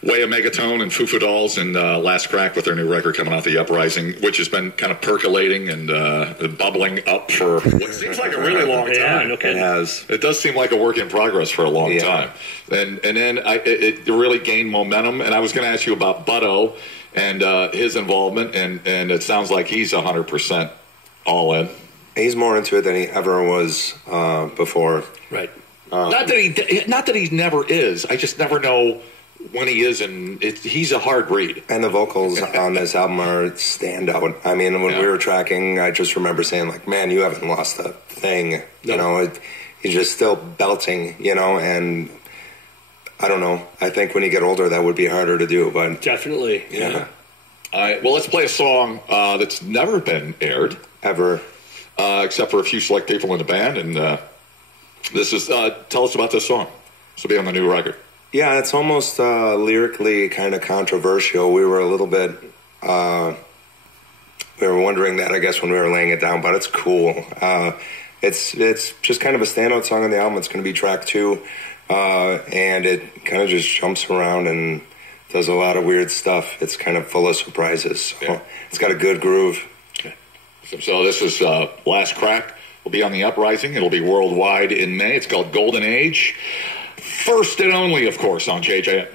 Way of Megatone and Foo Foo Dolls and Last Crack with their new record coming out, The Uprising, which has been kind of percolating and bubbling up for what seems like a really long time. Yeah, no kidding. It has. It does seem like a work in progress for a long time. And then it really gained momentum. And I was going to ask you about Butto and his involvement, and it sounds like he's 100% all in. He's more into it than he ever was before. Right. Not that he never is. I just never know when he is, and he's a hard read. And the vocals on this album are standout. I mean, when we were tracking, I just remember saying, like, man, you haven't lost a thing. You know, he's just still belting, you know, and I don't know. I think when you get older, that would be harder to do, but... Definitely. Yeah. Well, let's play a song that's never been aired. Ever. Except for a few select people in the band, and this is... tell us about this song. This will be on the new record. Yeah, it's almost lyrically kind of controversial. We were a little bit, we were wondering that, I guess, when we were laying it down, but it's cool. It's just kind of a standout song on the album. It's going to be track 2, and it kind of just jumps around and does a lot of weird stuff. It's kind of full of surprises. So it's got a good groove. Okay. So this is Last Crack. Will be on The Uprising. It'll be worldwide in May. It's called Golden Age. First and only, of course, on JJM.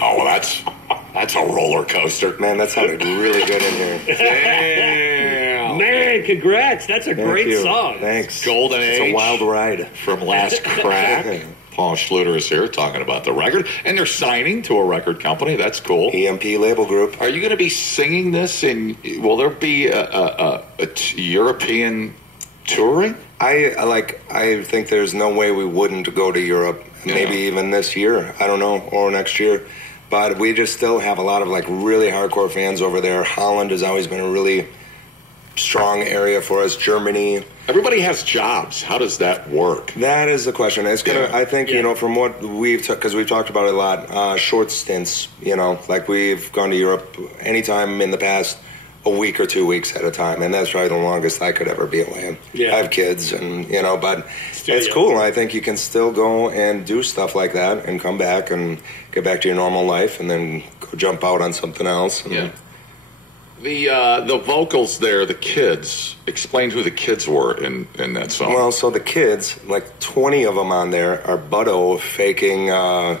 Oh, well, that's a roller coaster. Man, that sounded really good in here. Damn. Man, congrats. That's a great you. song. Thanks. Golden It's Age. a wild ride. From Last Crack. Paul Schluter is here talking about the record. And they're signing to a record company. That's cool. EMP label group. Are you going to be singing this in, will there be a European touring? I think there's no way we wouldn't go to Europe. Maybe even this year. I don't know. Or next year. But we just still have a lot of like really hardcore fans over there. Holland has always been a really strong area for us. Germany. Everybody has jobs. How does that work? That is the question. It's gonna. Yeah. I think from what because we've talked about it a lot. Short stints. Like we've gone to Europe anytime in the past a week or 2 weeks at a time, and that's probably the longest I could ever be away. Yeah. I have kids, and but Studio. it's cool. I think you can still go and do stuff like that, and come back and get back to your normal life, and then go jump out on something else. Yeah. The vocals there, the kids. Explain who the kids were in that song. Well, so the kids, like 20 of them on there, are Butto faking a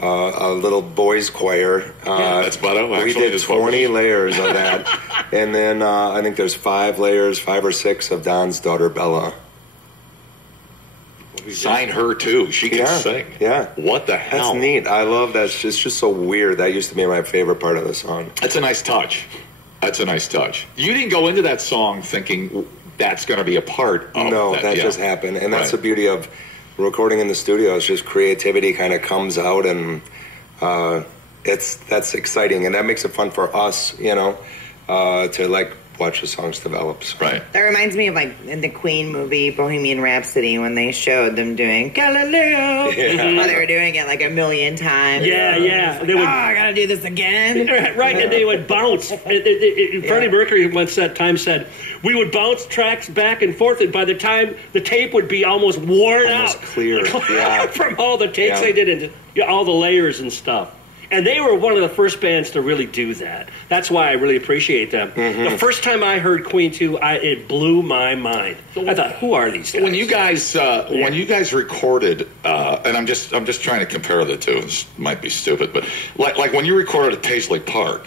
little boys choir. That's Butto. We Actually, did his 20 vocals. layers of that. And then I think there's 5 or 6 of Don's daughter, Bella. Sign her too. She can sing. Yeah. What the hell? That's neat. I love that. It's just so weird. That used to be my favorite part of the song. That's a nice touch. That's a nice touch. You didn't go into that song thinking that's going to be a part of No, that. that Yeah. just happened. And that's Right. the beauty of recording in the studio. It's just creativity kind of comes out, and that's exciting. And that makes it fun for us, to like watch the songs develop. So. Right. That reminds me of like in the Queen movie Bohemian Rhapsody when they showed them doing Galileo. Yeah. They were doing it like a million times. Yeah. They would, I gotta do this again. right, and they would bounce. Freddie Mercury once that time said, we would bounce tracks back and forth, and by the time the tape would be almost worn Almost out. clear, yeah. From all the takes Yeah. they did and all the layers and stuff. And they were one of the first bands to really do that. That's why I really appreciate them. Mm-hmm. The first time I heard Queen 2, it blew my mind. I thought, who are these guys? When you guys recorded, and I'm just trying to compare the two. This might be stupid, but like when you recorded at Paisley Park,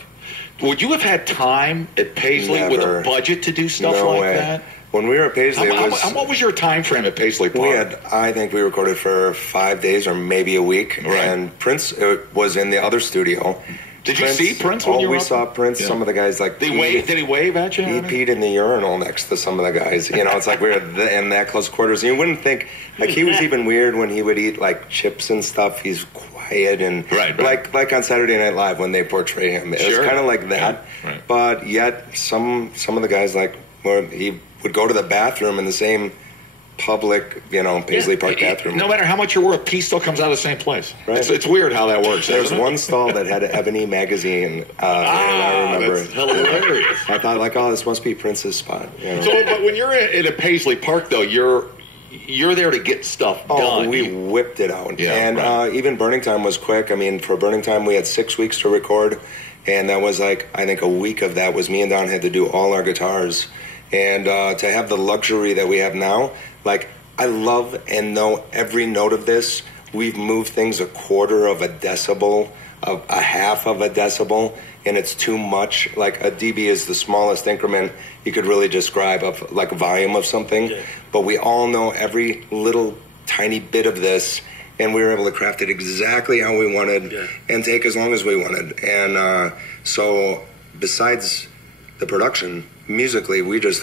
would you have had time at Paisley with Never. a budget to do stuff No like way. that? When we were at Paisley, What was your time frame at Paisley Park? I think we recorded for 5 days or maybe a week. Right. And Prince was in the other studio. Did you see Prince when you were we up? saw Prince. Yeah. Some of the guys like Did he wave at you? He peed in the urinal next to some of the guys. It's like we were in that close quarters. And you wouldn't think, like, he was even weird when he would eat, like, chips and stuff. He's quiet and, Right. like on Saturday Night Live when they portray him. It Sure. was kind of like that. Yeah, right. But yet, some of the guys, like, he would go to the bathroom in the same public, Paisley Park bathroom. No matter how much you're worth, pee still comes out of the same place. Right. It's weird how that works. There's isn't it? one stall that had an Ebony magazine. And I remember that's hilarious. I thought, like, oh, this must be Prince's spot. So, but when you're in a Paisley Park, though, you're there to get stuff done. We whipped it out. Yeah, and right. Even Burning Time was quick. I mean, for Burning Time, we had 6 weeks to record. And that was like, I think a week of that was me and Don had to do all our guitars. And to have the luxury that we have now, like, I love and know every note of this. We've moved things a quarter of a decibel, a half of a decibel, and it's too much. Like, a dB is the smallest increment you could really describe of, like, volume of something. Yeah. But we all know every little tiny bit of this, and we were able to craft it exactly how we wanted and take as long as we wanted. And so besides the production, musically, we just